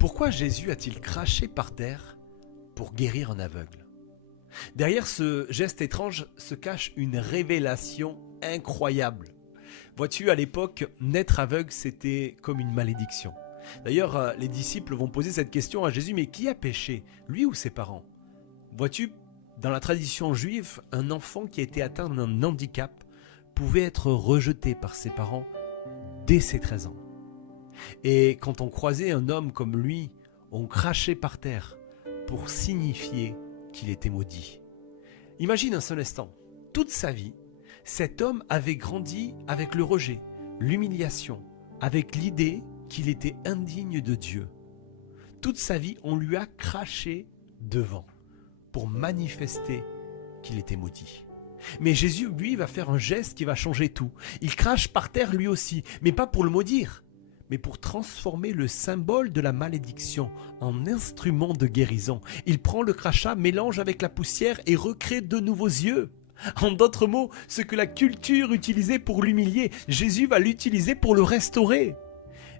Pourquoi Jésus a-t-il craché par terre pour guérir un aveugle? Derrière ce geste étrange se cache une révélation incroyable. Vois-tu, à l'époque, naître aveugle, c'était comme une malédiction. D'ailleurs, les disciples vont poser cette question à Jésus, mais qui a péché, lui ou ses parents? Vois-tu, dans la tradition juive, un enfant qui a été atteint d'un handicap pouvait être rejeté par ses parents dès ses 13 ans. Et quand on croisait un homme comme lui, on crachait par terre pour signifier qu'il était maudit. Imagine un seul instant, toute sa vie, cet homme avait grandi avec le rejet, l'humiliation, avec l'idée qu'il était indigne de Dieu. Toute sa vie, on lui a craché devant pour manifester qu'il était maudit. Mais Jésus, lui, va faire un geste qui va changer tout. Il crache par terre lui aussi, mais pas pour le maudire, mais pour transformer le symbole de la malédiction en instrument de guérison. Il prend le crachat, mélange avec la poussière et recrée de nouveaux yeux. En d'autres mots, ce que la culture utilisait pour l'humilier, Jésus va l'utiliser pour le restaurer.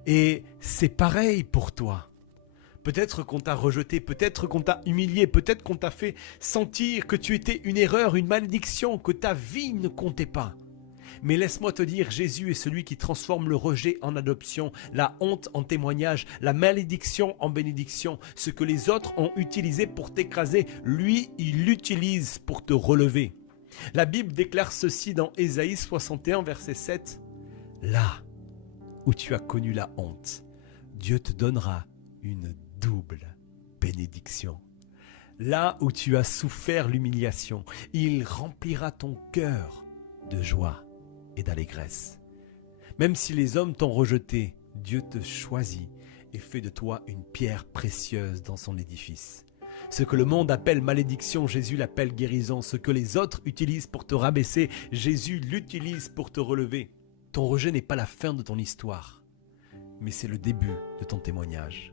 Et c'est pareil pour toi. Peut-être qu'on t'a rejeté, peut-être qu'on t'a humilié, peut-être qu'on t'a fait sentir que tu étais une erreur, une malédiction, que ta vie ne comptait pas. Mais laisse-moi te dire, Jésus est celui qui transforme le rejet en adoption, la honte en témoignage, la malédiction en bénédiction. Ce que les autres ont utilisé pour t'écraser, lui, il l'utilise pour te relever. La Bible déclare ceci dans Ésaïe 61, verset 7. « Là où tu as connu la honte, Dieu te donnera une double bénédiction. Là où tu as souffert l'humiliation, il remplira ton cœur de joie et d'allégresse. Même si les hommes t'ont rejeté, Dieu te choisit et fait de toi une pierre précieuse dans son édifice. Ce que le monde appelle malédiction, Jésus l'appelle guérison. Ce que les autres utilisent pour te rabaisser, Jésus l'utilise pour te relever. Ton rejet n'est pas la fin de ton histoire, mais c'est le début de ton témoignage.